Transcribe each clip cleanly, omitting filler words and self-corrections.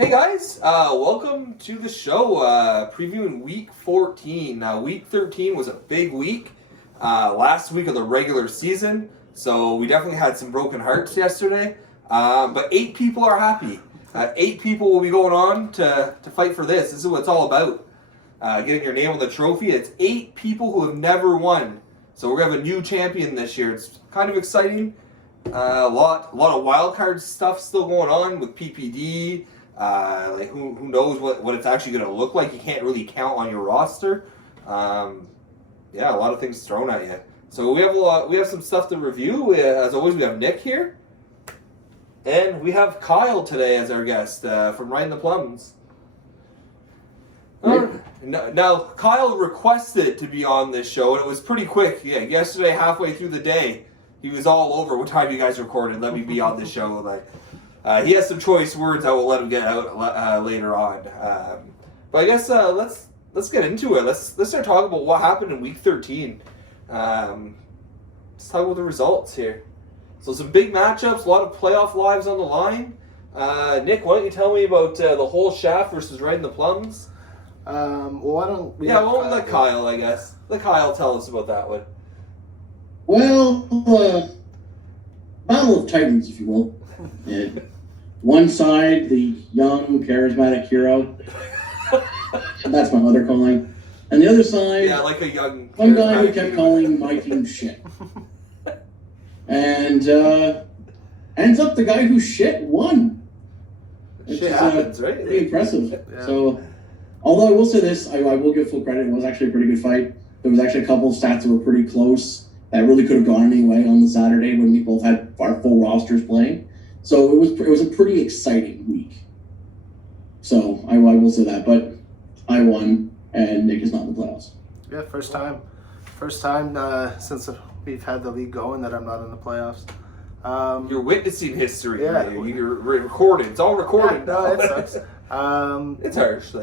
Hey guys, welcome to the show, previewing week 14. Now, week 13 was a big week, last week of the regular season, so we definitely had some broken hearts yesterday, but 8 people are happy. 8 people will be going on to fight for this. This is what it's all about, getting your name on the trophy. It's 8 people who have never won, so we're going to have a new champion this year. It's kind of exciting. A lot of wild card stuff still going on with PPD. Like who knows what it's actually going to look like. You can't really count on your roster. Yeah, a lot of things thrown at you. So we have some stuff to review. As always, we have Nick here, and we have Kyle today as our guest from Riding the Plums. Now, Kyle requested to be on this show, and it was pretty quick. Yeah, yesterday, halfway through the day, he was all over. What time you guys recorded? Let me be on this show. Like. He has some choice words. I will let him get out later on. But I guess let's get into it. Let's start talking about what happened in week 13. Let's talk about the results here. So some big matchups, a lot of playoff lives on the line. Nick, why don't you tell me about the whole shaft versus Riding the Plums? Why don't we? Yeah, we'll let Kyle, I guess. Let Kyle tell us about that one. Well, Battle of Titans, if you will. One side, the young, charismatic hero. That's my mother calling. And the other side, yeah, like a young, one guy who kept calling my team shit. And ends up the guy who shit won. Shit happens, right? Pretty impressive. Yeah. So, although I will say this, I will give full credit. It was actually a pretty good fight. There was actually a couple of stats that were pretty close that really could have gone anyway on the Saturday when we both had our full rosters playing. So it was a pretty exciting week. So I will say that, but I won, and Nick is not in the playoffs. Yeah, first time since we've had the league going that I'm not in the playoffs. You're witnessing history. Yeah. Right? You're recording. It's all recorded. No, it sucks. It's harsh.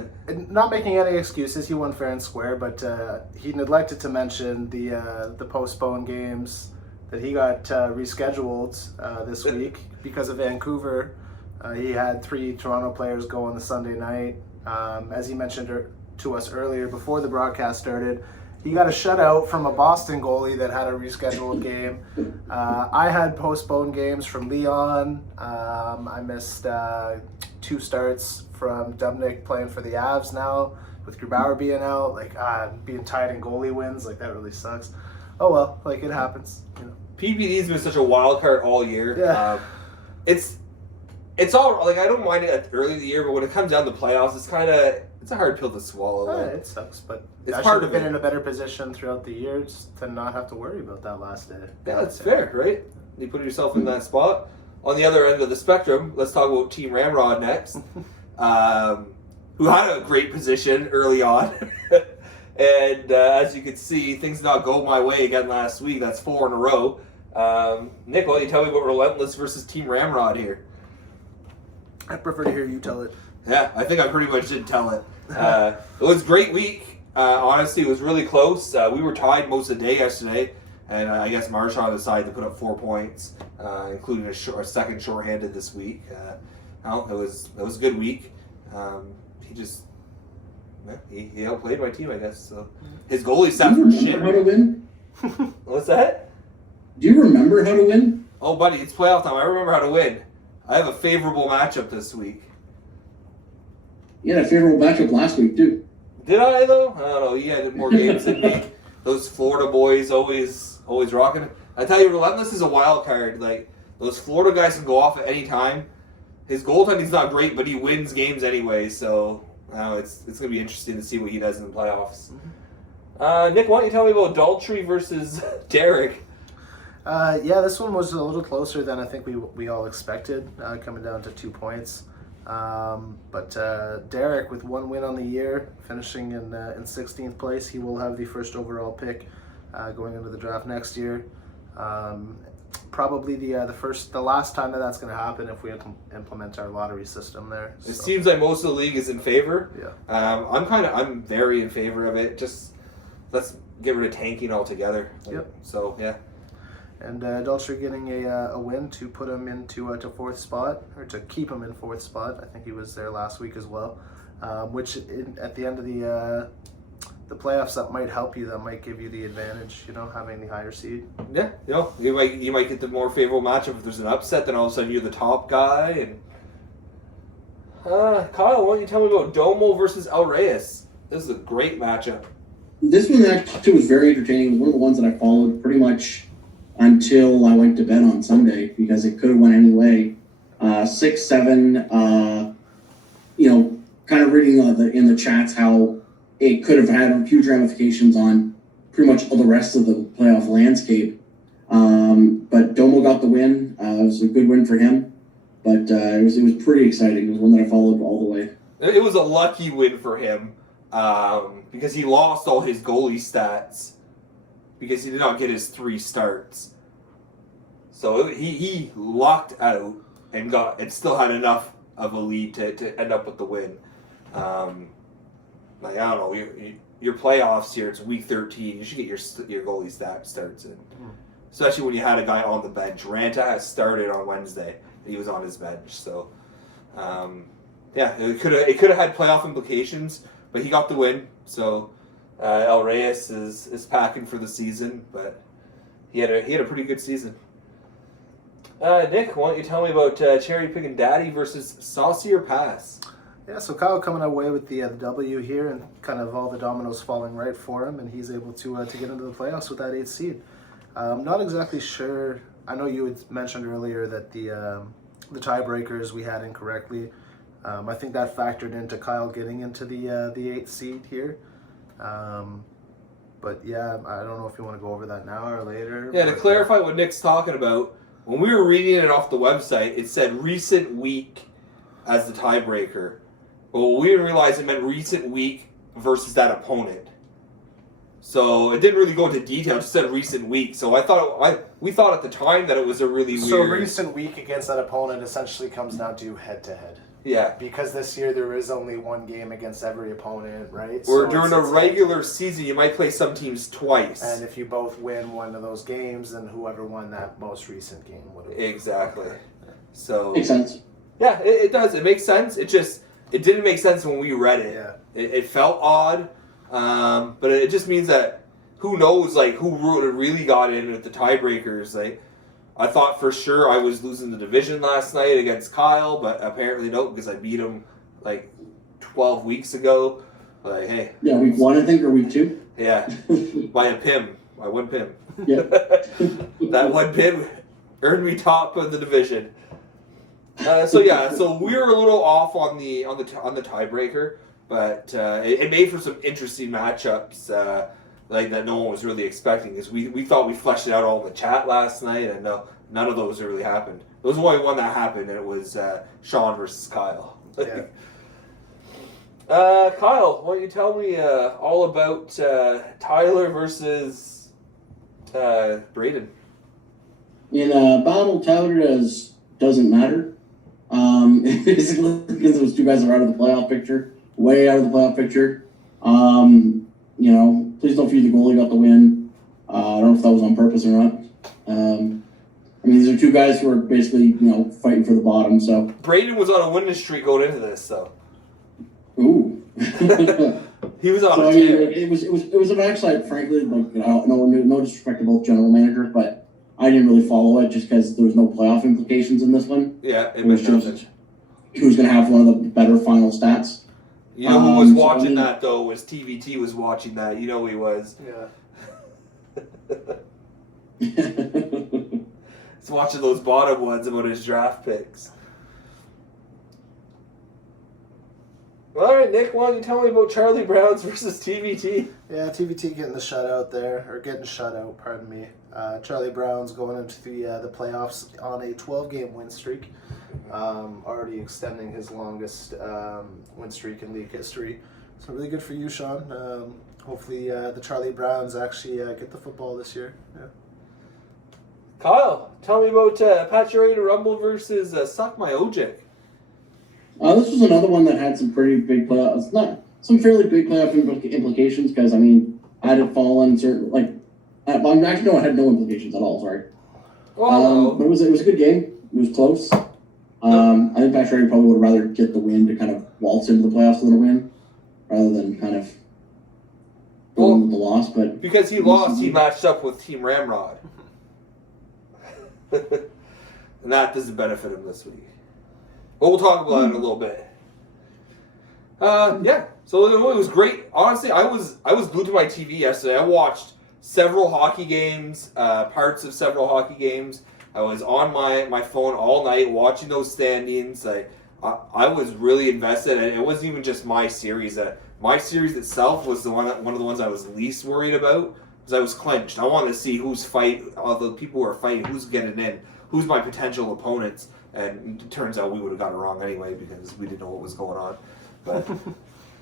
Not making any excuses. He won fair and square, but he neglected to mention the postponed games that he got rescheduled this week because of Vancouver. He had 3 Toronto players go on the Sunday night. As he mentioned to us earlier before the broadcast started, he got a shutout from a Boston goalie that had a rescheduled game. I had postponed games from Leon. I missed 2 starts from Dubnik playing for the Avs now, with Grubauer being out. Like, being tied in goalie wins, like, that really sucks. Oh well, like, it happens. You know. PPD's been such a wild card all year. Yeah. It's all, like, I don't mind it at early in the year, but when it comes down to playoffs, it's a hard pill to swallow. It sucks, but it's I part should have of been it. in a better position throughout the years to not have to worry about that last day. Yeah, that's fair, right? You put yourself in that spot. On the other end of the spectrum, let's talk about Team Ramrod next, who had a great position early on. And as you can see, things did not go my way again last week. That's 4 in a row. Nick, why don't you tell me about Relentless versus Team Ramrod here? I prefer to hear you tell it. Yeah, I think I pretty much did tell it. It was a great week. Honestly, it was really close. We were tied most of the day yesterday, and I guess Marchand decided to put up 4 points, including a second shorthanded this week. It was a good week. He outplayed my team, I guess. So his goalie sat for shit. How to win? What's that? Do you remember how to win? Oh, buddy, it's playoff time. I remember how to win. I have a favorable matchup this week. You had a favorable matchup last week too. Did I though? I don't know. You had more games than me. Those Florida boys always rocking it. I tell you, Relentless is a wild card. Like, those Florida guys can go off at any time. His goaltending's not great, but he wins games anyway. So it's going to be interesting to see what he does in the playoffs. Nick, why don't you tell me about Daltrey versus Derek? Yeah, this one was a little closer than I think we all expected, coming down to 2 points. But Derek, with 1 win on the year, finishing in 16th place, he will have the first overall pick going into the draft next year. Probably the last time that's going to happen if we implement our lottery system there. It seems like most of the league is in favor. Yeah. I'm very in favor of it. Just let's get rid of tanking altogether. Yep. So yeah. And Daltrey getting a win to put him into to fourth spot, or to keep him in fourth spot. I think he was there last week as well, which at the end of the playoffs, that might help you. That might give you the advantage, having the higher seed. Yeah, you might get the more favorable matchup if there's an upset. Then all of a sudden you're the top guy. And Kyle, why don't you tell me about Domo versus El Reyes? This is a great matchup. This one actually was very entertaining. It was one of the ones that I followed pretty much until I went to bed on Sunday, because it could have went any way. 6-7, kind of reading in the chats how it could have had huge ramifications on pretty much all the rest of the playoff landscape. But Domo got the win. It was a good win for him, but it was pretty exciting. It was one that I followed all the way. It was a lucky win for him because he lost all his goalie stats because he did not get his 3 starts. So he locked out and still had enough of a lead to end up with the win. I don't know, your playoffs here, it's week 13. You should get your goalie starts in, especially when you had a guy on the bench. Ranta has started on Wednesday, and he was on his bench. So, it could have had playoff implications, but he got the win. So, El Reyes is packing for the season, but he had a pretty good season. Nick, why don't you tell me about Cherry Pickin' Daddy versus Saucy or Pass? Yeah, so Kyle coming away with the W here, and kind of all the dominoes falling right for him, and he's able to get into the playoffs with that 8th seed. Not exactly sure. I know you had mentioned earlier that the tiebreakers we had incorrectly. I think that factored into Kyle getting into the 8th seed here. But yeah, I don't know if you want to go over that now or later. Yeah, to clarify what Nick's talking about, when we were reading it off the website, it said recent week as the tiebreaker. But we didn't realize it meant recent week versus that opponent. So it didn't really go into detail, it just said recent week. So we thought at the time that it was a really weird... So recent week against that opponent essentially comes down to head-to-head. Yeah. Because this year there is only one game against every opponent, right? Or during a regular season, you might play some teams twice. And if you both win one of those games, then whoever won that most recent game would have won. Exactly. So Makes sense. Yeah, it does. It makes sense. It didn't make sense when we read it. Yeah. It felt odd, but it just means that who knows, who really got in at the tiebreakers. I thought for sure I was losing the division last night against Kyle, but apparently no, because I beat him 12 weeks ago. Hey. Yeah, week 1, I think, or week 2. Yeah, by a PIM. By 1 PIM. Yeah. That 1 PIM earned me top of the division. So we were a little off on the tiebreaker, but it made for some interesting matchups that no one was really expecting, because we thought we fleshed it out all in the chat last night, and none of those really happened. There was only one that happened, and it was Sean versus Kyle. Yeah. Kyle, why don't you tell me all about Tyler versus Braden? In a battle, Tyler doesn't matter. Basically, because those two guys are out of the playoff picture, way out of the playoff picture. Please don't feed the goalie got the win. I don't know if that was on purpose or not. These are two guys who are basically, fighting for the bottom. So Braden was on a winning streak going into this, though. Ooh. He was on so, a tear. It was a match that, frankly, no disrespect to both general managers, but I didn't really follow it just because there was no playoff implications in this one. Yeah, it was just who's going to have one of the better final stats. You know who was watching that, though, was TVT was watching that. You know he was. Yeah. He's watching those bottom ones about his draft picks. Well, all right, Nick, why don't you tell me about Charlie Browns versus TVT? Yeah, TVT getting the shutout there, or getting shut out, pardon me. Charlie Brown's going into the playoffs on a 12-game win streak, already extending his longest win streak in league history. So really good for you, Sean. Hopefully the Charlie Browns actually get the football this year. Yeah. Kyle, tell me about Pacioretty Rumble versus Suck My Ojek. This was another one that had some pretty big playoffs. Not some fairly big playoff implications, because had it fallen certain it had no implications at all. Sorry, But it was a good game. It was close. I think Patrick probably would rather get the win to kind of waltz into the playoffs with a win, rather than kind of going with the loss. But because he lost, he matched up with Team Ramrod, and that doesn't benefit him this week. But we'll talk about it in a little bit. Yeah. So it was great. Honestly, I was glued to my TV yesterday. I watched several hockey games, parts of several hockey games. I was on my phone all night watching those standings. I was really invested, and it wasn't even just my series. My series itself was one of the ones I was least worried about, because I was clinched. I wanted to see all the people who are fighting, who's getting in, who's my potential opponents. And it turns out we would have got it wrong anyway, because we didn't know what was going on. But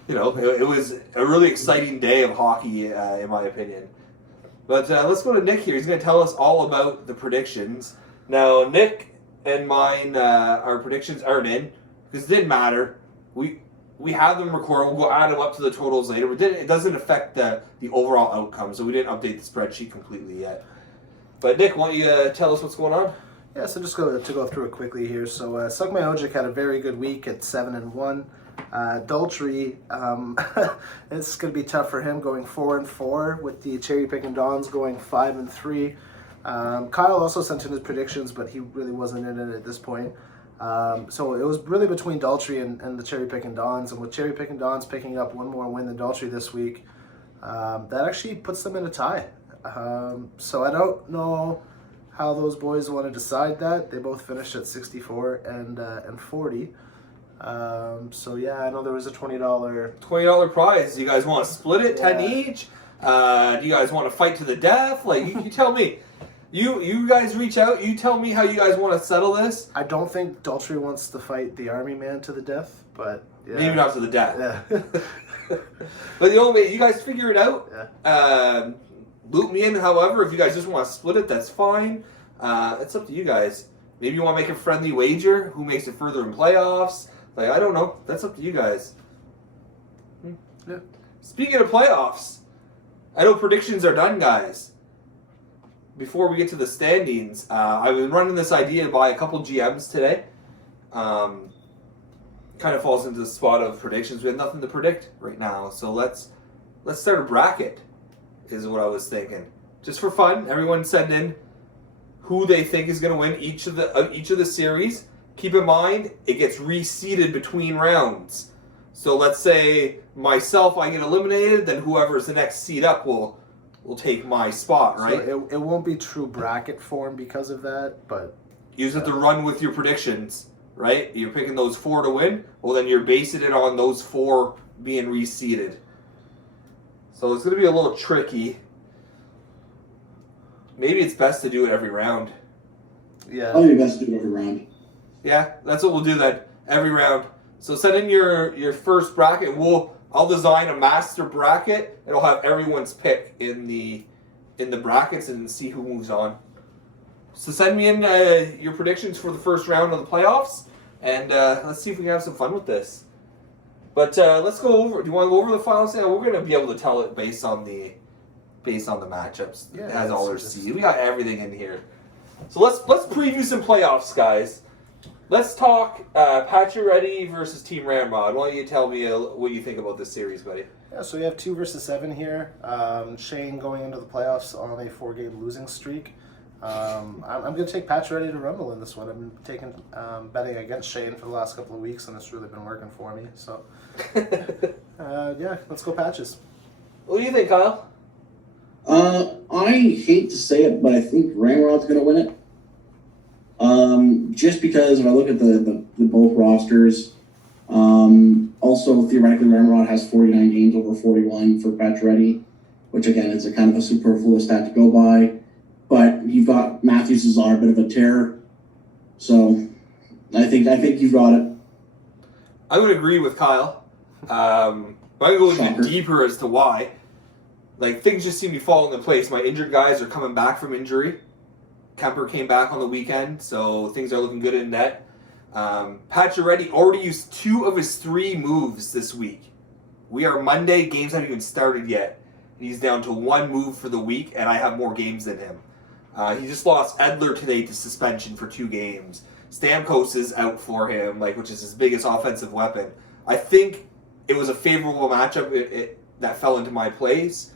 it was a really exciting day of hockey, in my opinion. But let's go to Nick here. He's going to tell us all about the predictions. Now, Nick and mine, our predictions aren't in, because it didn't matter. We have them recorded. We'll go add them up to the totals later. But it doesn't affect the overall outcome, so we didn't update the spreadsheet completely yet. But Nick, why don't you tell us what's going on? Yeah, so just to go through it quickly here. So Suck My Ojic had a very good week at 7-1. Daltrey, it's going to be tough for him going 4-4 with the Cherry Picking Dons going 5-3. Kyle also sent in his predictions, but he really wasn't in it at this point. So it was really between Daltrey and the Cherry Picking Dons, and with Cherry Picking Dons picking up one more win than Daltrey this week, that actually puts them in a tie. So I don't know how those boys want to decide that. They both finished at 64 and 40. So yeah, I know there was a $20 prize. You guys want to split it, 10 each? Do you guys want to fight to the death? Like, you tell me. You guys reach out. You tell me how you guys want to settle this. I don't think Daltrey wants to fight the Army Man to the death, but yeah. Maybe not to the death. Yeah. But the only way, you guys figure it out. Yeah. Loop me in, however. If you guys just want to split it, that's fine. It's up to you guys. Maybe you want to make a friendly wager. Who makes it further in playoffs? Like, I don't know. That's up to you guys. Yeah. Speaking of playoffs, I know predictions are done, guys. Before we get to the standings, I've been running this idea by a couple GMs today. Kind of falls into the spot of predictions. We have nothing to predict right now, so let's start a bracket, is what I was thinking. Just for fun, everyone send in who they think is going to win each of the series. Keep in mind, it gets reseeded between rounds. So let's say myself, I get eliminated, then whoever's the next seed up will take my spot, right? So it won't be true bracket form because of that, but you just have to run with your predictions, right? You're picking those 4 to win. Well, then you're basing it on those 4 being reseeded. So it's going to be a little tricky. Maybe it's best to do it every round. yeah. Probably best to do it every round. Yeah, that's what we'll do then. Every round. So send in your first bracket. I'll design a master bracket. It'll have everyone's pick in the brackets and see who moves on. So send me in your predictions for the first round of the playoffs, and let's see if we can have some fun with this. But let's go over. Do you want to go over the finals? Yeah, we're going to be able to tell it based on the matchups. Yeah, It has all their it's- seeds. We got everything in here. So let's preview some playoffs, guys. Let's talk Pacioretty versus Team Ramrod. Why don't you tell me what you think about this series, buddy? Yeah, so you have 2 versus 7 here. Shane going into the playoffs on a 4-game losing streak. I'm going to take Pacioretty to rumble in this one. I've been taking betting against Shane for the last couple of weeks, and it's really been working for me. So, yeah, let's go Patches. What do you think, Kyle? I hate to say it, but I think Ramrod's going to win it. Just because if I look at the both rosters, also theoretically Ramrod has 49 games over 41 for Pacioretty, which again is a kind of a superfluous stat to go by. But you've got Matthews is on a bit of a tear, so I think you've got it. I would agree with Kyle. But I'm going to go even deeper as to why. Like, things just seem to be falling into place. My injured guys are coming back from injury. Kemper came back on the weekend, so things are looking good in net. Pacioretty already used 2 of his 3 moves this week. We are Monday, games haven't even started yet. He's down to 1 move for the week, and I have more games than him. He just lost Edler today to suspension for 2 games. Stamkos is out for him, which is his biggest offensive weapon. I think it was a favorable matchup that fell into my place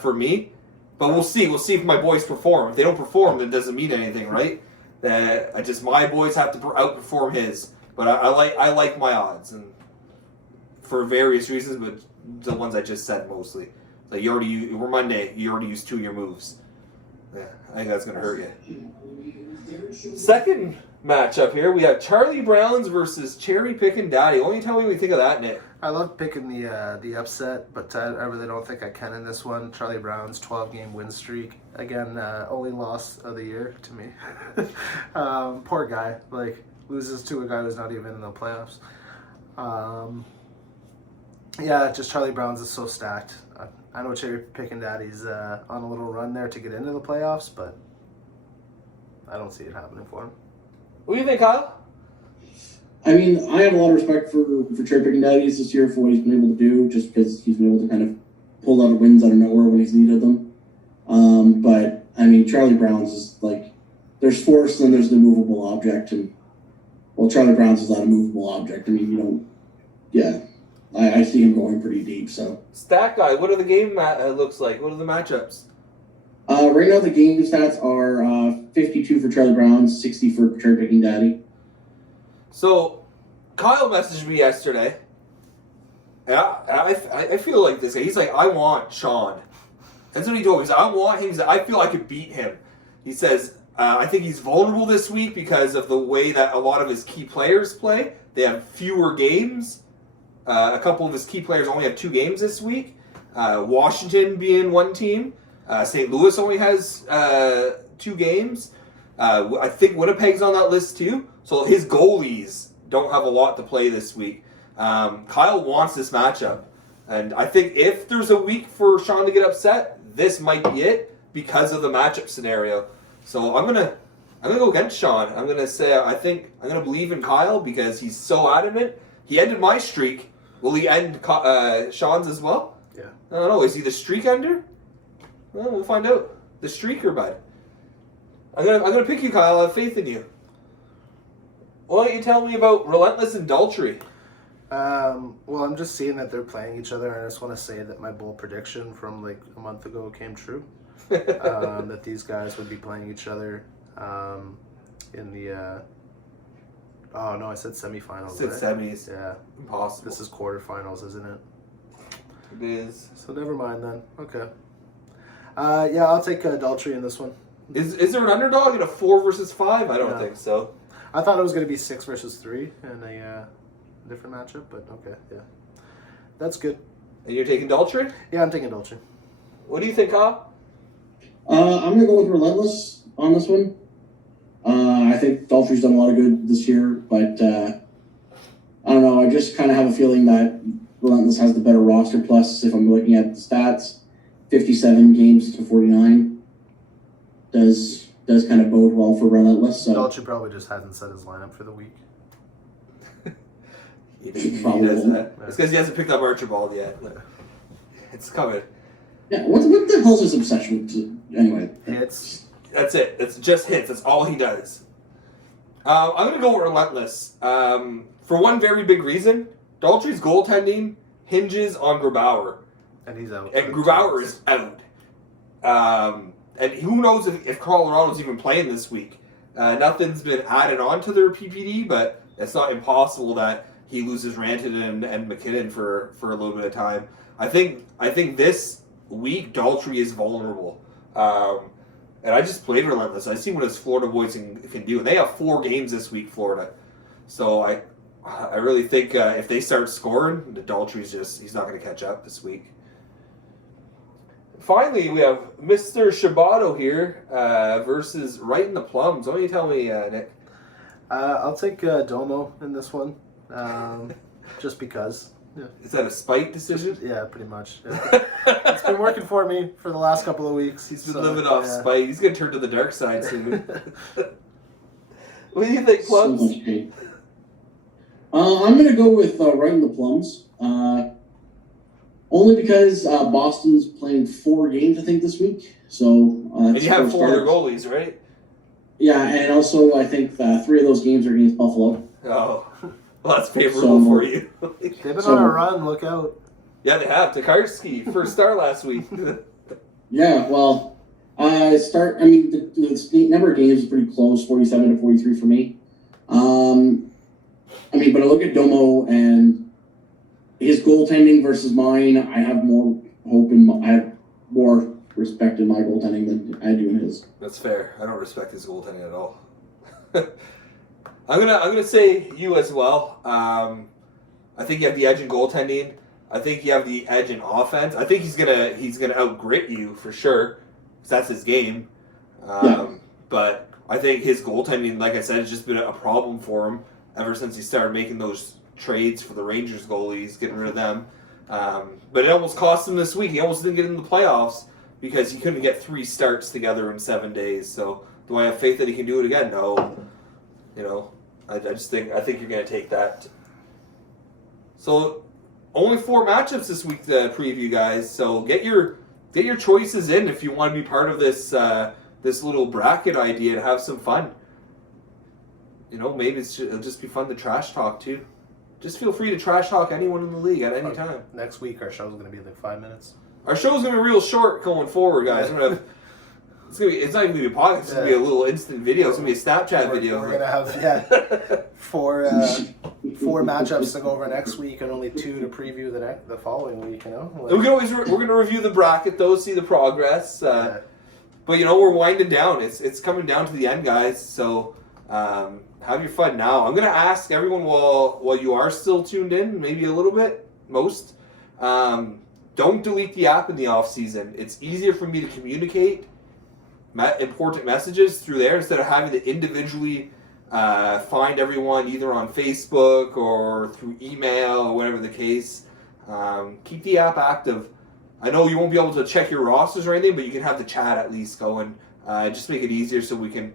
for me. But we'll see. We'll see if my boys perform. If they don't perform, then it doesn't mean anything, right? My boys have to outperform his. But I like my odds, and for various reasons, but the ones I just said mostly. Like we're Monday. You already used 2 of your moves. Yeah, I think that's gonna hurt you. Second matchup here, we have Charlie Browns versus Cherry Pickin' Daddy. Why don't you tell me what you think of that, Nick? I love picking the upset, but I really don't think I can in this one. Charlie Brown's 12-game win streak. Again, only loss of the year to me. Poor guy. Loses to a guy who's not even in the playoffs. Just Charlie Brown's is so stacked. I know Cherry Pickin' Daddy's on a little run there to get into the playoffs, but I don't see it happening for him. What do you think, Kyle? I mean, I have a lot of respect for Cherry Pickin' Daddies this year for what he's been able to do, just because he's been able to kind of pull out of wins out of nowhere when he's needed them. But, I mean, Charlie Brown's is there's force and there's the movable object. And, well, Charlie Brown's is not a movable object. I mean, I see him going pretty deep, so. Stat guy, what are the game looks like? What are the matchups? Right now, the game stats are 52 for Charlie Brown, 60 for Cherry Pickin' Daddy. So, Kyle messaged me yesterday, and I feel like this guy. He's like, I want Sean. That's what he told me. He's like, I want him. He's like, I feel I could beat him. He says, I think he's vulnerable this week because of the way that a lot of his key players play. They have fewer games. A couple of his key players only have 2 games this week. Washington being one team. St. Louis only has 2 games. I think Winnipeg's on that list too. So his goalies don't have a lot to play this week. Kyle wants this matchup. And I think if there's a week for Sean to get upset, this might be it because of the matchup scenario. So I'm gonna go against Sean. I'm gonna say I'm gonna believe in Kyle because he's so adamant. He ended my streak. Will he end Sean's as well? Yeah. I don't know. Is he the streak ender? Well, we'll find out. The streaker, bud. I'm gonna pick you, Kyle. I have faith in you. Why don't you tell me about Relentless and Daltrey? Well, I'm just seeing that they're playing each other, and I just want to say that my bold prediction from a month ago came true. That these guys would be playing each other in the. Oh no, I said semifinals. I said semis. Yeah. Impossible. This is quarterfinals, isn't it? It is. So never mind then. Okay. I'll take Daltrey in this one. Is there an underdog in a 4 versus 5? I don't think so. I thought it was going to be 6 versus 3 in a different matchup, but okay, yeah. That's good. And you're taking Daltrey? Yeah, I'm taking Daltrey. What do you think, Kyle? I'm going to go with Relentless on this one. I think Daltrey's done a lot of good this year, but I don't know. I just kind of have a feeling that Relentless has the better roster. Plus, if I'm looking at the stats, 57 games to 49 does kind of bode well for Relentless. So Daltrey probably just hasn't set his lineup for the week. He does that. It's because he hasn't picked up Archibald yet. It's coming. Yeah, what the hell's his obsession with? Anyway. Hits. That's it. It's just hits. That's all he does. I'm going to go with Relentless. For one very big reason, Daltrey's goaltending hinges on Grubauer. And he's out. And Grubauer is out. And who knows if Colorado's even playing this week. Nothing's been added on to their PPD, but it's not impossible that he loses Rantanen and McKinnon for a little bit of time. I think this week Daltrey is vulnerable. And I just played Relentless. I see what his Florida boys can do. And they have 4 games this week, Florida. So I really think if they start scoring, the Daltrey's he's not going to catch up this week. Finally, we have Mr. Shabato here versus Right in the Plums. Why don't you tell me, Nick? I'll take Domo in this one, just because. Yeah. Is that a spite decision? Yeah, pretty much. Yeah. It's been working for me for the last couple of weeks. He's been living off spite. He's going to turn to the dark side soon. What do you think, Plums? So much hate. I'm going to go with Right in the Plums. Only because Boston's playing 4 games, I think, this week. So And you have 4 other goalies, right? Yeah, and also I think 3 of those games are against Buffalo. Oh, well, that's favorable for you. They've been on a run. Look out. Yeah, they have. Tokarski, first star last week. Yeah, well, the number of games is pretty close, 47 to 43 for me. But I look at Domo and his goaltending versus mine. I have more hope I have more respect in my goaltending than I do in his. That's fair. I don't respect his goaltending at all. I'm gonna say you as well. I think you have the edge in goaltending. I think you have the edge in offense. I think he's gonna out-grit you for sure, because that's his game. But I think his goaltending, like I said, has just been a problem for him ever since he started making those trades for the Rangers goalies, getting rid of them. But it almost cost him this week. He almost didn't get in the playoffs because he couldn't get 3 starts together in 7 days. So do I have faith that he can do it again? No. I think you're going to take that. So only 4 matchups this week to preview, guys. So get your choices in if you want to be part of this this little bracket idea and have some fun. Maybe it'll just be fun to trash talk too. Just feel free to trash talk anyone in the league at any time. Next week our show's going to be like 5 minutes. Our show's going to be real short going forward, guys. It's not even going to be a podcast. It's going to be a little instant video. It's going to be a Snapchat video. We're going to have 4 matchups to go over next week and only 2 to preview the following week. We're going to review the bracket though, see the progress. But we're winding down. It's coming down to the end, guys. So have your fun now. I'm going to ask everyone while you are still tuned in, maybe a little bit, most. Don't delete the app in the off season. It's easier for me to communicate important messages through there instead of having to individually find everyone either on Facebook or through email or whatever the case. Keep the app active. I know you won't be able to check your rosters or anything, but you can have the chat at least going. Just make it easier so we can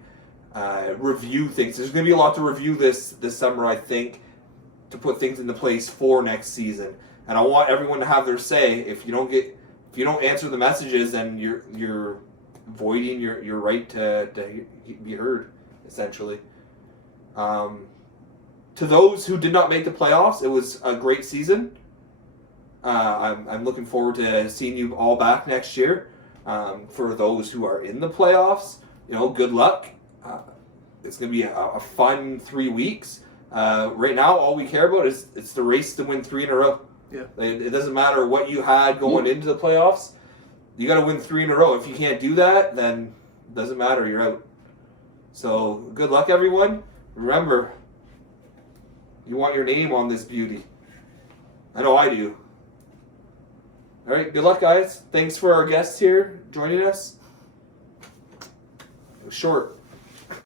review things. There's going to be a lot to review this summer, I think, to put things into place for next season. And I want everyone to have their say. If you don't answer the messages, then you're voiding your right to be heard, essentially. To those who did not make the playoffs, it was a great season. I'm looking forward to seeing you all back next year. For those who are in the playoffs, good luck. It's going to be a fun 3 weeks. Right now, all we care about is it's the race to win 3 in a row. Yeah. It doesn't matter what you had going into the playoffs. You got to win 3 in a row. If you can't do that, then it doesn't matter. You're out. So good luck, everyone. Remember, you want your name on this beauty. I know I do. All right, good luck, guys. Thanks for our guests here joining us. It was short.